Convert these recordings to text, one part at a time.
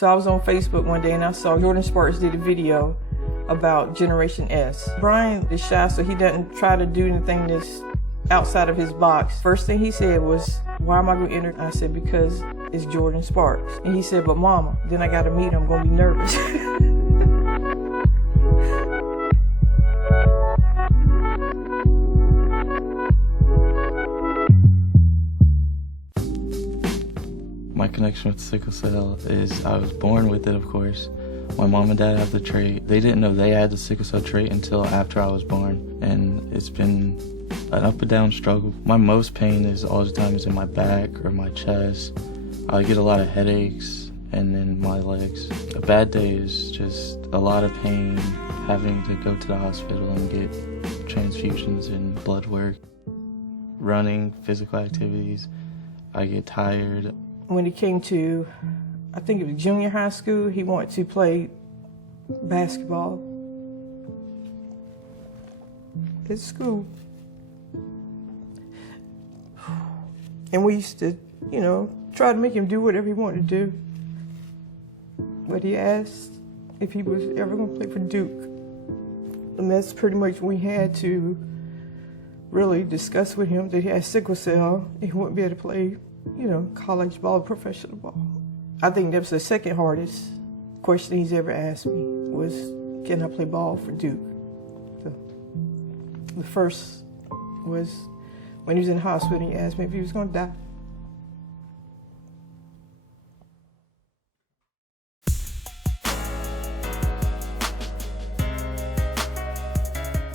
So I was on Facebook one day and I saw Jordan Sparks did a video about Generation S. Bryan is shy, so he doesn't try to do anything that's outside of his box. First thing he said was, why am I going to enter? I said, because it's Jordan Sparks. And he said, but mama, then I got to meet him, I'm going to be nervous. My connection with sickle cell is I was born with it, of course. My mom and dad have the trait. They didn't know they had the sickle cell trait until after I was born, and it's been an up and down struggle. My most pain is all the time is in my back or my chest. I get a lot of headaches and then my legs. A bad day is just a lot of pain, having to go to the hospital and get transfusions and blood work. Running, physical activities, I get tired. When he came to, I think it was junior high school, he wanted to play basketball at school. And we used to, try to make him do whatever he wanted to do. But he asked if he was ever going to play for Duke. And that's pretty much when we had to really discuss with him that he had sickle cell and he wouldn't be able to play, college ball, professional ball. I think that was the second hardest question he's ever asked me was, can I play ball for Duke? The first was when he was in the hospital, he asked me if he was going to die.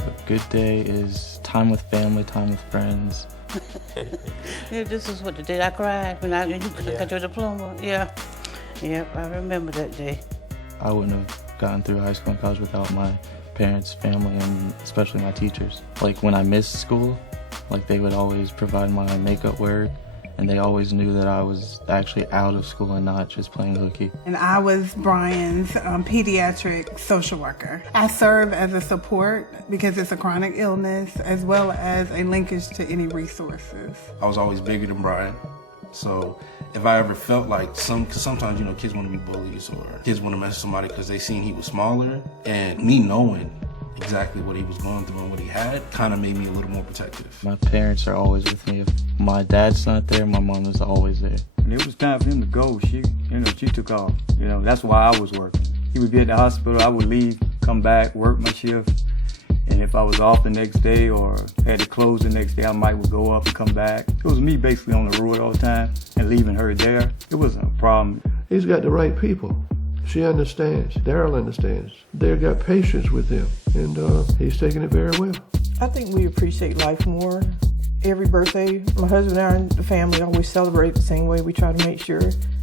A good day is time with family, time with friends. Yeah, this is what the day I cried when you got your diploma. Yeah. Yep, I remember that day. I wouldn't have gotten through high school and college without my parents, family, and especially my teachers. Like when I missed school, they would always provide my makeup work, and they always knew that I was actually out of school and not just playing hooky. And I was Bryan's pediatric social worker. I serve as a support because it's a chronic illness, as well as a linkage to any resources. I was always bigger than Bryan, so if I ever felt like cause sometimes, kids want to be bullies or kids want to mess with somebody because they seen he was smaller, and me knowing exactly what he was going through and what he had kind of made me a little more protective. My parents are always with me. If my dad's not there, my mom is always there. When it was time for him to go, she took off. That's why I was working. He would be at the hospital, I would leave, come back, work my shift. And if I was off the next day or had to close the next day, I would go up and come back. It was me basically on the road all the time and leaving her there. It wasn't a problem. He's got the right people. She understands. Daryl understands. They've got patience with him, and he's taking it very well. I think we appreciate life more. Every birthday, my husband and I and the family always celebrate the same way. We try to make sure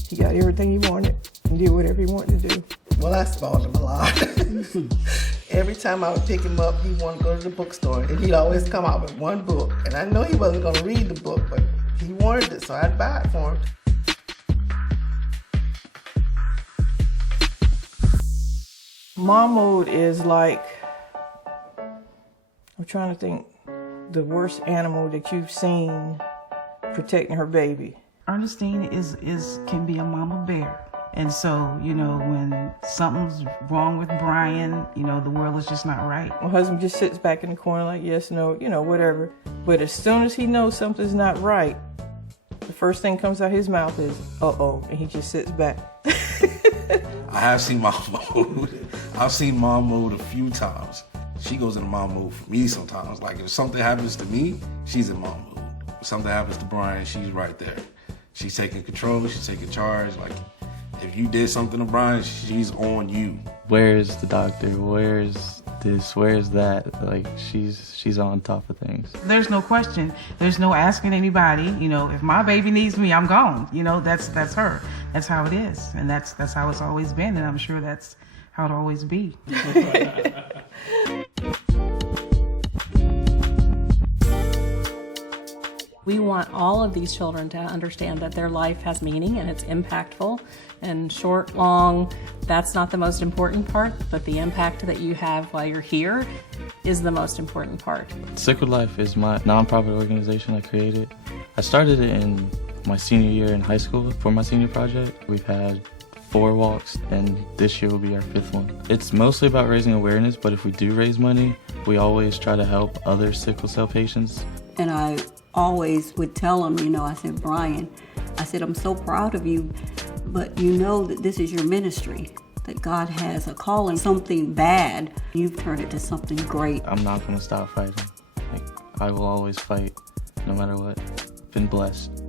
he got everything he wanted and did whatever he wanted to do. Well, I spoiled him a lot. Every time I would pick him up, he wanted to go to the bookstore, and he'd always come out with one book. And I know he wasn't going to read the book, but he wanted it, so I'd buy it for him. Mom mode is like, I'm trying to think, the worst animal that you've seen protecting her baby. Ernestine can be a mama bear. And so, when something's wrong with Bryan, the world is just not right. My husband just sits back in the corner like, yes, no, whatever. But as soon as he knows something's not right, the first thing comes out his mouth is, uh-oh, and he just sits back. I have seen mom mode. I've seen mom mode a few times. She goes into mom mode for me sometimes. Like if something happens to me, she's in mom mode. If something happens to Bryan, she's right there. She's taking control, she's taking charge. Like if you did something to Bryan, she's on you. Where's the doctor? Where's this? Where's that? She's on top of things. There's no question. There's no asking anybody. If my baby needs me, I'm gone. That's her. That's how it is, and that's how it's always been, and I'm sure that's how it'll always be. We want all of these children to understand that their life has meaning and it's impactful, and short, long, that's not the most important part, but the impact that you have while you're here is the most important part. Sickle Life is my nonprofit organization I created. I started it in my senior year in high school for my senior project. We've had 4 walks, and this year will be our 5th one. It's mostly about raising awareness, but if we do raise money, we always try to help other sickle cell patients. And I always would tell him, I said, Bryan, I said, I'm so proud of you, but you know that this is your ministry, that God has a calling. Something bad, you've turned it to something great. I'm not going to stop fighting. I will always fight, no matter what. Been blessed.